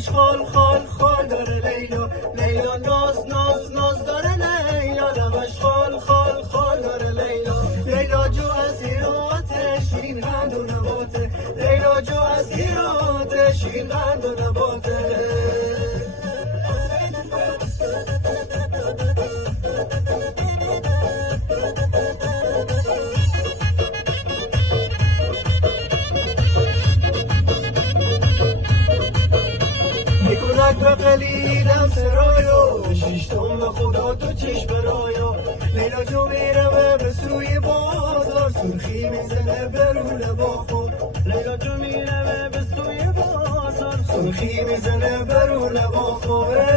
لبش خال خال خال داره لیلا، لیلا ناز ناز ناز داره لیلا، لبش خال خال خال داره لیلا، لیلا جو از هیراتش این قند و نباته، لیلا جو از هیراتش این قند و نباته. میکنک به قلیدم سرایو، شیشتم به خدا تو چشم برایو، لیلا جو میره به سوی بازار، سرخی میزنه برو لبا خود، لیلا جو میره به سوی بازار، سرخی میزنه برو لبا خود.